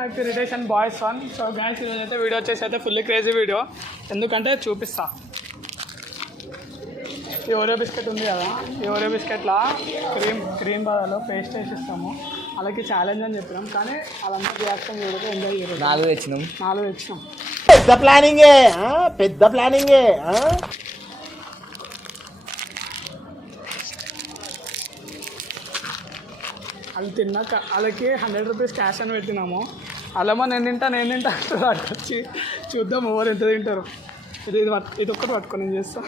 Back to retention boys one. So guys ఈరోజు అయితే video వచ్చేసి అయితే ఫుల్లీ క్రేజీ వీడియో. ఎందుకంటే చూపిస్తా, ఈ ఓరియో బిస్కెట్ ఉంది కదా, ఈ ఓరియో బిస్కెట్లా క్రీమ్ బాదాలో పేస్ట్ వేసి ఇస్తాము. అలాగే ఛాలెంజ్ అని చెప్పినాం, కానీ వాళ్ళంతా రియాక్షన్ చూడక ఎంజాయ్ చేయలేదు. 4 తెచ్చినాం. పెద్ద ప్లానింగే. అది తిన్నాక వాళ్ళకి 100 రూపీస్ క్యాష్ అని పెట్టినాము. అలామో నేను తింటా అంటారు. అటు వచ్చి చూద్దాం ఎవరు ఎంత తింటారు. ఇది ఒక్కటి పట్టుకొని నేను చేస్తా.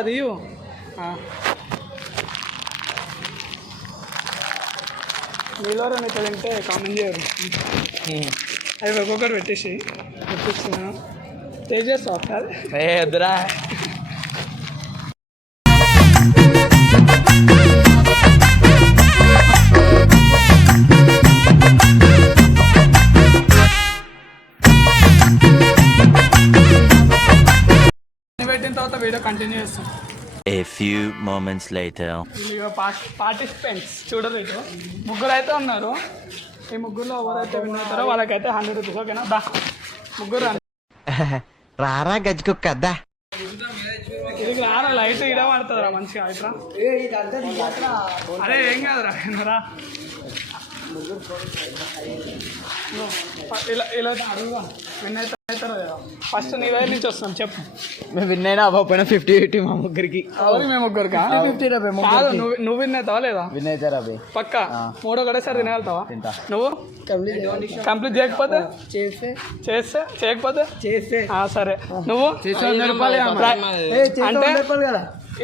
అది మీలో నీకు తింటే కామెంట్ చేయరు. అవి ఒక్కొక్కటి పెట్టించిన తేజేస్తా వద్దురా. పెట్టిన తర్వాత వీడియో కంటిన్యూ చేస్తాం. A few moments later. Participants చూడరు, ఇటు ముగ్గురు అయితే ఉన్నారు. ఈ ముగ్గురులో ఎవరైతే విన్ అవుతారో వాళ్ళకైతే 100 రూపీస్. ఓకేనా? దా ముగ్గురు రారా గజ్జుకొక్క. ఇది రారా, లైట్ ఇడ పడుతుందిరా మంచిగా. ఇట్లా అరే ఏం కాదురా, రా ఇలా అడుగుగా విన్ అవుతారో కదా. ఫస్ట్ నీ వైపు నుంచి వస్తాం, చెప్పు. మేము విన్ అయినా అవ్వకపోయినా 50-50 మా ముగ్గురికి. మేము ముగ్గురికి 50 కాదు. నువ్వు విన్ అవుతావా లేదా? విన్ అవుతారా అవి పక్క 3 ఒకటేసారి తినగలుగుతావా? తింటా. నువ్వు కంప్లీట్ చేయకపోతే చేయకపోతే సరే. నువ్వు అంటే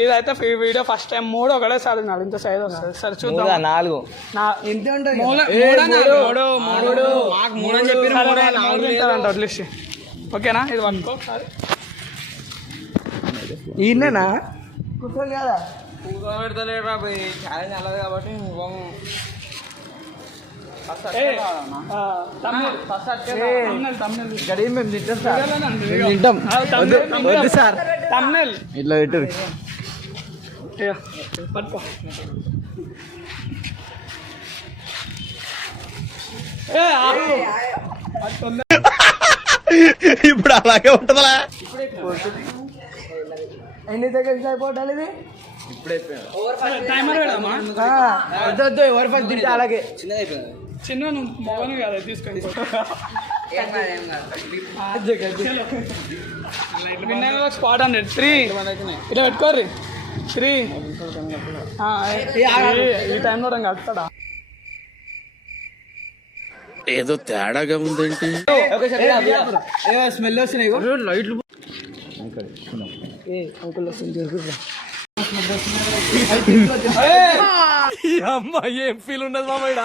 ఇదైతే వీడియో ఫస్ట్ టైం 3 ఒకటేసారి తినాలి. ఇంత సైజ్ వస్తుంది. సరే చూద్దాం. 4 వదిలేసి. ఓకేనా? ఇది పట్టుకో. ఈయనేనా కూర్చోలి కదా, కూర్చోబెడతలేరా ఛాలెంజ్ అలాది కాబట్టి వద్దు సార్. ఇట్లా పెట్టు. పట్టుకో. ఇప్పుడు అలాగే ఉంటుందా? ఎన్ని సెకండ్స్ అయిపోతాడు ఇది? ఎవరు ఫస్ట్ తింటే అలాగే చిన్న మొగను కదా తీసుకొని స్పాట్ 100. 3 ఇట్లా పెట్టుకోర్రి. 3 ఈ టైంలో రంగు కలుపుతాడా? ఏదో తేడాగా ఉందేంటి? స్మెల్ వస్తున్నాయి లైట్లు. అంకుల్ వస్తుంది. అమ్మా ఏం ఫీల్ ఉన్నది మామయ్య?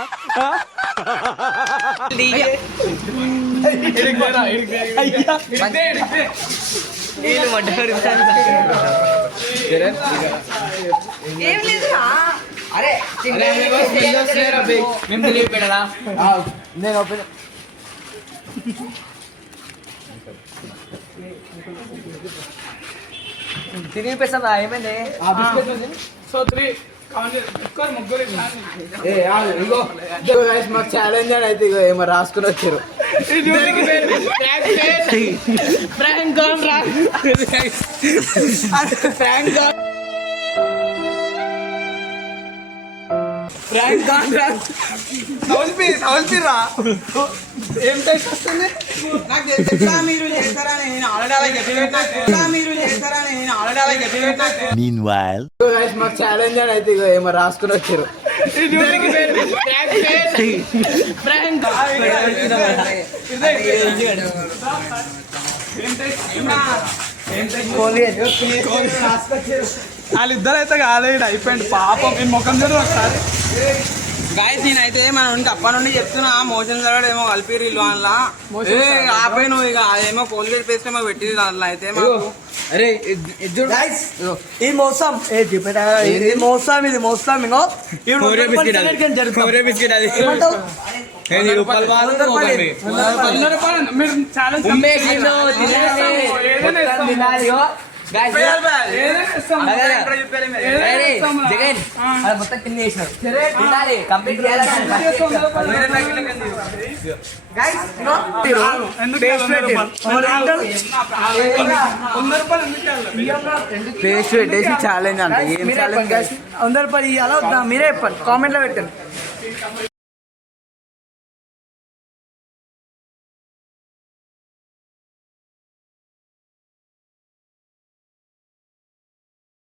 నేను ఓపెన్ తినిపిస్తాను. ఏమైంది? సో 3 ముగ్గురు. మాకు ఛాలెంజ్ అని అయితే ఏమో రాసుకుని వచ్చారు. ఏం టేస్ట్ వస్తుంది? Meanwhile. మాకు ఛాలెంజ్ అని అయితే ఏమో రాసుకుని వచ్చారు. వాళ్ళిద్దరు అయితే కాలేదు, అయిపోయింది పాపం. నేను ముఖం చూడు ఒకసారి. గాయస్ నేనైతే మన నుండి అప్పటి నుండి చెప్తున్నా మోషన్ సరడ్ ఏమో కలిపి ఇల్లు అందులో ఆపై నువ్వు ఇక అదేమో కోల్గేట్ పేస్ట్ ఏమో పెట్టింది దాంట్లో అయితే మాకు. అరే ఈ మోసం ఇది మోసం ఇంకో బిస్కెట్ అది. 100 రూపాయలు బాగా 100 రూపాయలు మీరు ఛాలెంజ్ ఏదైనా ఇస్తాము. ఏదైనా ఇస్తాము. ఏదైనా ఇస్తాము. మొత్తం కింద చేసినారు కంప్లీట్ చేయాలి పేస్ట్ పెట్టేసి ఛాలెంజ్ అంటే ఏం ఛాలెంజ్? 100 రూపాయలు ఇవ్వాలా మీరే చెప్పండి కామెంట్లో పెట్టండి.